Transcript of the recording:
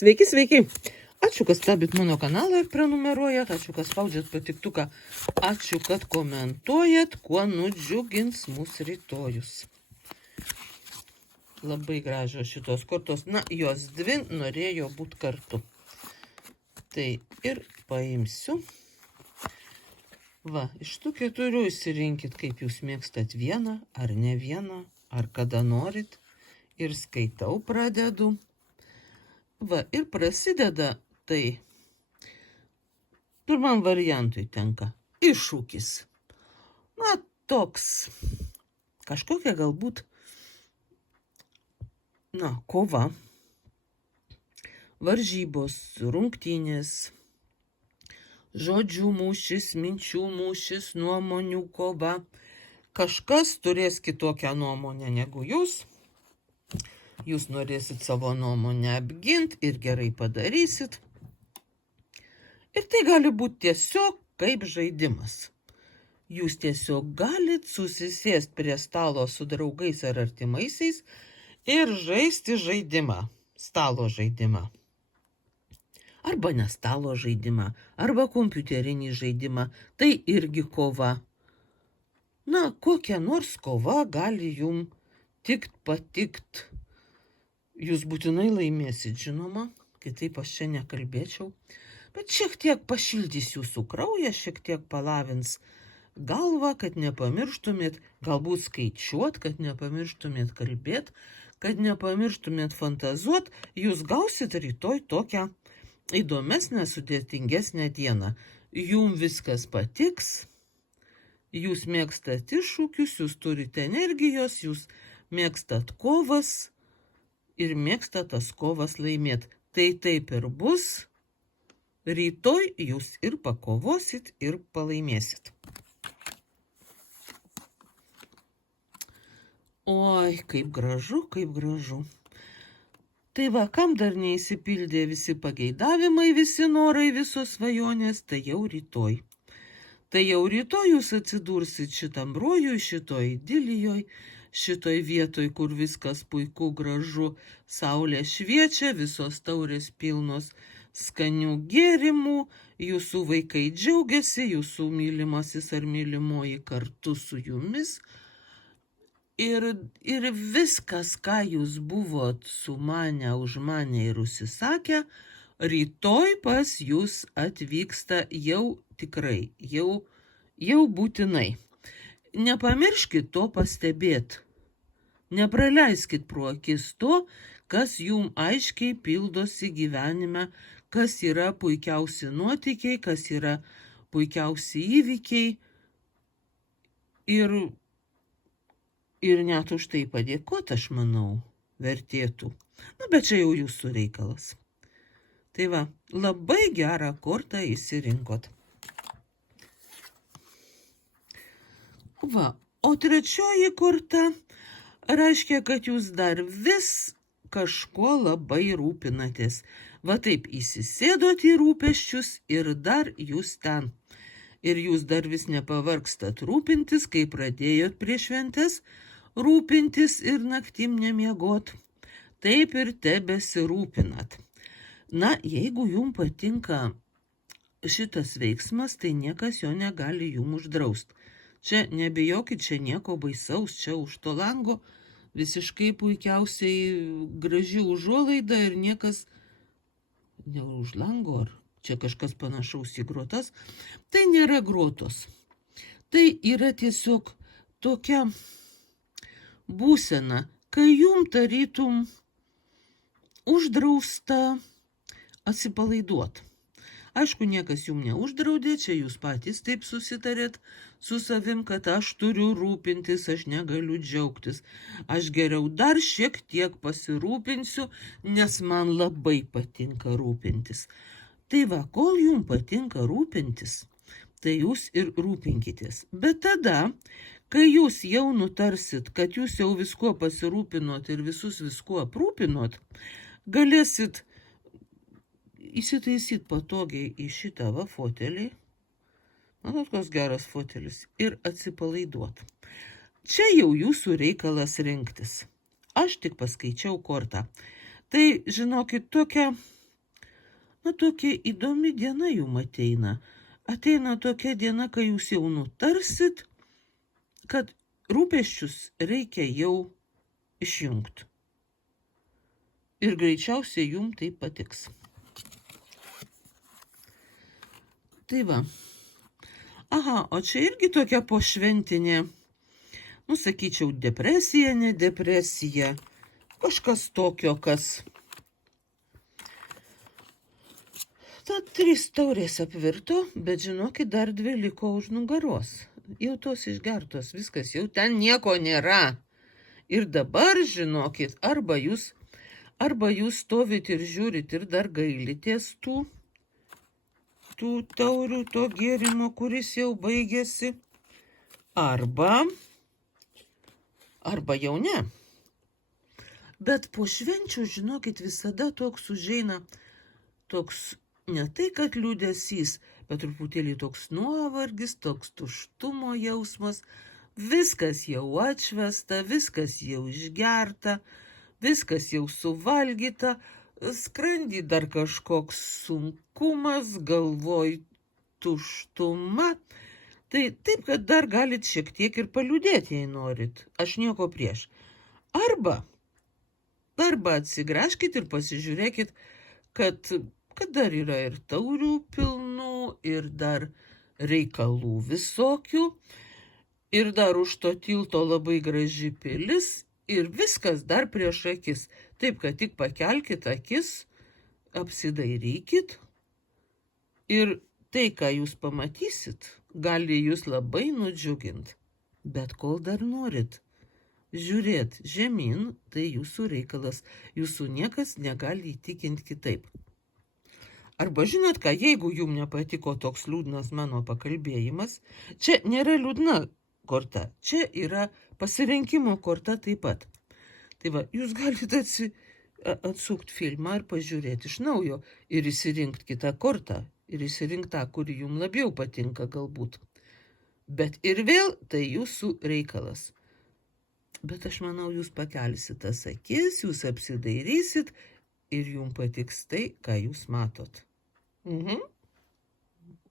Sveiki, sveiki. Ačiū, kad stebit mano kanalą ir prenumeruojat, ačiū, kad spaudžiat patiktuką, ačiū, kad komentuojat, kuo nudžiugins mūsų rytojus. Labai gražios šitos kortos, na, jos dvi norėjo būti kartu. Tai ir paimsiu. Va, iš tų keturių išsirinkit, kaip jūs mėgstat vieną, ar ne vieną, ar kada norit. Ir skaitau, pradedu. Va, ir prasideda tai. Pirmam variantui tenka iššūkis. Na, toks. Kažkokia galbūt, na, kova. Varžybos, rungtynės. Žodžių mūšis, minčių mūšis, nuomonių kova. Kažkas turės kitokią nuomonę negu jūs. Jūs norėsit savo nuomonę apginti ir gerai padarysit. Ir tai gali būti tiesiog kaip žaidimas. Jūs tiesiog galit susisėsti prie stalo su draugais ar artimaisiais ir žaisti žaidimą, stalo žaidimą. Arba ne stalo žaidimą, arba kompiuterinį žaidimą. Tai irgi kova. Na, kokia nors kova gali jum patikt. Jūs būtinai laimėsit, žinoma, kitaip aš čia nekalbėčiau. Bet šiek tiek pašildys jūsų kraują, šiek tiek palavins galvą, kad nepamirštumėt galbūt skaičiuot, kad nepamirštumėt kalbėt, kad nepamirštumėt fantazuot. Jūs gausit rytoj tokią įdomesnę, sudėtingesnę dieną. Jum viskas patiks, jūs mėgstat iššūkius, jūs turite energijos, jūs mėgstat kovas ir mėgstat tas kovas laimėt. Tai taip ir bus. Rytoj jūs ir pakovosit, ir palaimėsit. Oi, kaip gražu, kaip gražu. Tai va, kam dar neįsipildė visi pageidavimai, visi norai, visos svajonės, tai jau rytoj. Tai jau rytoj jūs atsidursit šitam rojui, šitoj idilijoj, šitoj vietoj, kur viskas puiku, gražu, saulė šviečia, visos taurės pilnos skanių gėrimų, jūsų vaikai džiaugiasi, jūsų mylimasis ar mylimoji kartu su jumis. Ir viskas, ką jūs buvot sumanę, užmanę ir užsisakę, rytoj pas jūs atvyksta jau tikrai, jau būtinai. Nepamirškit to pastebėt. Nepraleiskit pro akis to, kas jum aiškiai pildosi gyvenime, kas yra puikiausi nuotykiai, kas yra puikiausi įvykiai. Ir net už tai padėkot, aš manau, vertėtų. Na, bet čia jau jūsų reikalas. Tai va, labai gerą kortą išsirinkot. Va, o trečioji korta reiškia, kad jūs dar vis kažkuo labai rūpinatės. Va taip, įsisėdot į rūpesčius ir dar jūs ten. Ir jūs dar vis nepavargstat rūpintis, kai pradėjot prieš šventes rūpintis ir naktim nemiegot. Taip ir tebesirūpinat. Na, jeigu jum patinka šitas veiksmas, tai niekas jo negali jum uždraust. Čia nebijokit, čia nieko baisaus, čia už to lango visiškai puikiausiai graži užuolaida ir niekas, ne už lango, ar čia kažkas panašaus į grotas, tai nėra grotos. Tai yra tiesiog tokia būsena, kai jum tarytum uždrausta atsipalaiduot. Aišku, niekas jum neuždraudė, čia jūs patys taip susitarėt su savim, kad aš turiu rūpintis, aš negaliu džiaugtis. Aš geriau dar šiek tiek pasirūpinsiu, nes man labai patinka rūpintis. Tai va, kol jum patinka rūpintis, tai jūs ir rūpinkitės. Bet tada, kai jūs jau nutarsit, kad jūs jau viskuo pasirūpinot ir visus viskuo aprūpinot, galėsit įsitaisyt patogiai į šitą va fotelį. Matot, koks geras fotelis. Ir atsipalaiduot. Čia jau jūsų reikalas rinktis. Aš tik paskaičiau kortą. Tai, žinokit, tokia Na, tokia įdomi diena jum ateina. Ateina tokia diena, kai jūs jau nutarsit, kad rūpesčius reikia jau išjungti. Ir greičiausiai jum tai patiks. Tai va. Aha, o čia irgi tokia pošventinė, sakyčiau, depresija, ne depresija. Kažkas tokio, kas. Tad 3 taurės apvirto, bet žinokit, dar 2 liko už nugaros. Jau tos išgertos, viskas, jau ten nieko nėra. Ir dabar, žinokit, arba jūs stovit ir žiūrit ir dar gailitės tų taurių, to gėrimo, kuris jau baigėsi, arba jau ne. Bet po švenčių, žinokit, visada toks užeina, toks ne tai, kad liūdesys, bet truputėlį toks nuovargis, toks tuštumo jausmas, viskas jau atšvesta, viskas jau išgerta, viskas jau suvalgyta, skrandy dar kažkoks sunkumas, galvoj tuštuma. Tai taip, kad dar galit šiek tiek ir paliūdėti, jei norit. Aš nieko prieš. Arba atsigręžkit ir pasižiūrėkit, kad dar yra ir taurių pilnų, ir dar reikalų visokių, ir dar už to tilto labai graži pilis, ir viskas dar prieš akis. Taip, kad tik pakelkit akis, apsidairykit, ir tai, ką jūs pamatysit, gali jūs labai nudžiugint. Bet kol dar norit žiūrėt žemyn, tai jūsų reikalas, jūsų niekas negali įtikinti kitaip. Arba žinot ką, jeigu jums nepatiko toks liūdnas mano pakalbėjimas, čia nėra liūdna korta, čia yra pasirinkimo korta taip pat. Tai va, jūs galite atsukti filmą ir pažiūrėti iš naujo ir išsirinkti kitą kortą, ir išsirinkti tą, kuri jums labiau patinka galbūt. Bet ir vėl tai jūsų reikalas. Bet aš manau, jūs pakelsit tas akis, jūs apsidairysit ir jums patiks tai, ką jūs matot.